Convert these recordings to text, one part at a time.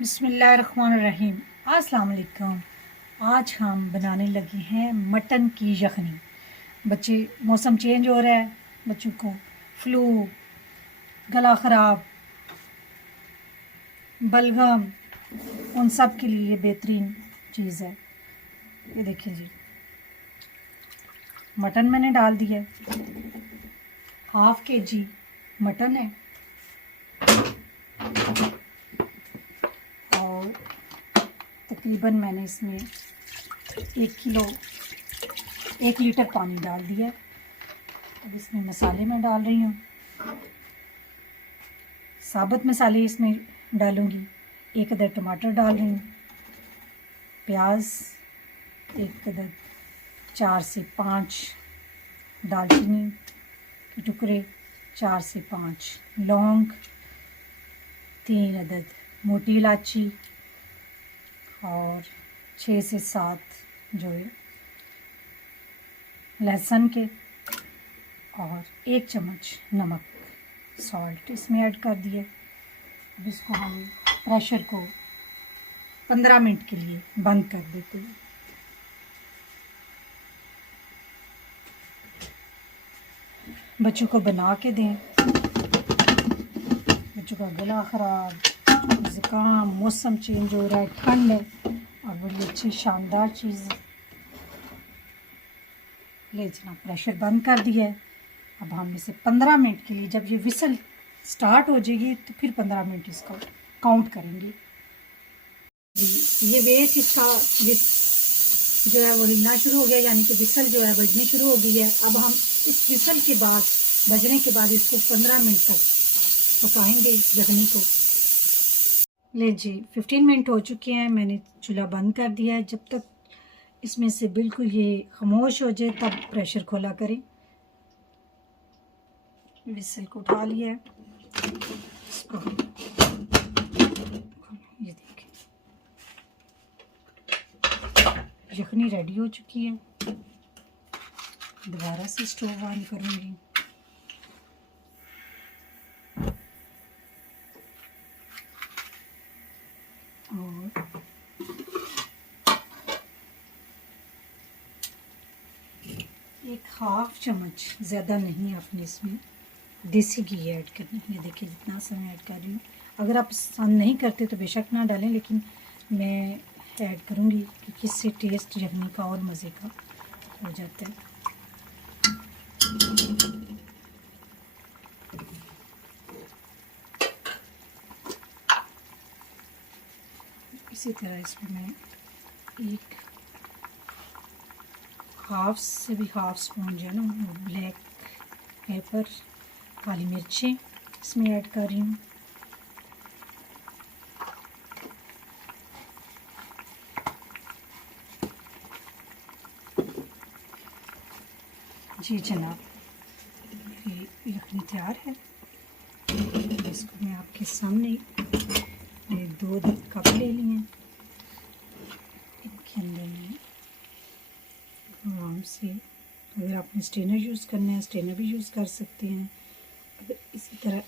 बिस्मिल्लाहिर्रहमानिर्रहीम। अस्सलाम वालेकुम। आज हम बनाने लगे हैं मटन की यखनी। बच्चे, मौसम चेंज हो रहा है, बच्चों को फ्लू, गला ख़राब, बलगम, उन सब के लिए ये बेहतरीन चीज़ है। ये देखिए जी, मटन मैंने डाल दिया है, हाफ kg मटन है और तकरीबन मैंने इसमें 1 लीटर पानी डाल दिया है। अब इसमें मसाले मैं डाल रही हूँ, साबुत मसाले इसमें डालूँगी। 1 अदद टमाटर डाल रही हूँ, प्याज 1 अदद, 4 से 5 दालचीनी के टुकड़े, 4 से 5 लौंग, 3 अदद मोटी इलायची और 6 से 7 जो है लहसुन के, और 1 चम्मच नमक सॉल्ट इसमें ऐड कर दिए। अब इसको हम प्रेशर को 15 मिनट के लिए बंद कर देते हैं। बच्चों को बना के दें। बच्चों का गला ख़राब, ज़ुकाम, मौसम चेंज हो रहा है, ठंड है, और बड़ी अच्छी शानदार चीज़ है। ले जनाब, प्रेशर बंद कर दिया है। अब हम इसे 15 मिनट के लिए, जब ये विसल स्टार्ट हो जाएगी तो फिर 15 मिनट इसको काउंट करेंगे जी। ये वेट इसका जो है वो हिलना शुरू हो गया, यानी कि विसल जो है बजनी शुरू हो गई है। अब हम इस विसल के बाद, बजने के बाद इसको 15 मिनट तक पकाएंगे यखनी को। ले जी, 15 मिनट हो चुके हैं, मैंने चूल्हा बंद कर दिया है। जब तक इसमें से बिल्कुल ये खामोश हो जाए तब प्रेशर खोला करें। विसल को उठा लिया है, इसको ये देखिए यखनी रेडी हो चुकी है। दोबारा से स्टोव ऑन करूँगी। और एक हाफ चम्मच, ज़्यादा नहीं, आपने इसमें देसी घी ऐड करनी है। देखिए जितना सा मैं ऐड कर रही हूँ। अगर आप पसंद नहीं करते तो बेशक ना डालें, लेकिन मैं ऐड करूँगी क्योंकि इससे टेस्ट यखनी का और मज़े का हो जाता है। इसी तरह इसमें मैं एक हाफ से भी हाफ स्पून जो है ना ब्लैक पेपर, काली मिर्चें इसमें ऐड कर रही हूँ। जी जनाब, ये यखनी तैयार है। इसको मैं आपके सामने 2 कप ले लिए। इनके अंदर में आराम से, अगर आपने स्ट्रेनर यूज़ करना है स्ट्रेनर भी यूज़ कर सकते हैं। अगर इसी तरह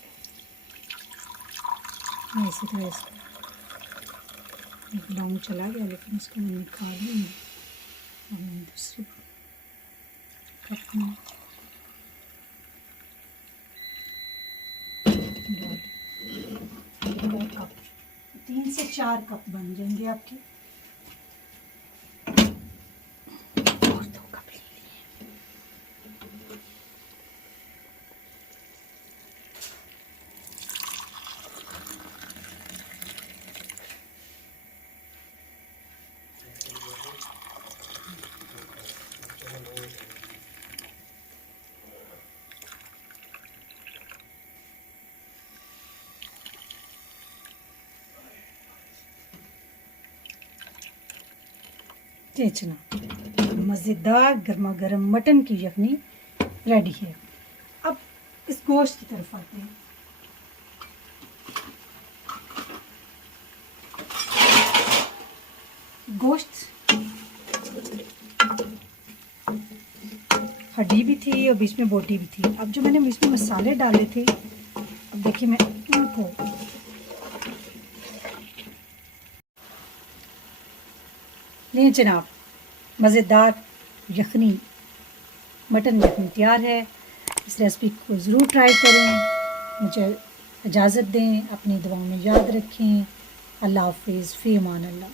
इसको एक लौंग चला गया, लेकिन इसको मैं निकाल लूँगी। और मैं दूसरे कप में डाल, 3 से 4 कप बन जाएंगे आपके। और 2 कप ले लिए। चना, मज़ेदार गर्मा गर्म मटन की यखनी रेडी है। अब इस गोश्त की तरफ आते हैं। गोश्त हड्डी भी थी और बीच में बोटी भी थी। अब जो मैंने बीच में मसाले डाले थे, अब देखिए मैं इनको लें जनाब, मज़ेदार यखनी मटन यखनी तैयार है। इस रेसिपी को ज़रूर ट्राई करें। मुझे इजाज़त दें, अपनी दुआओं में याद रखें। अल्लाह हाफ़िज़, फ़ी अमान अल्लाह।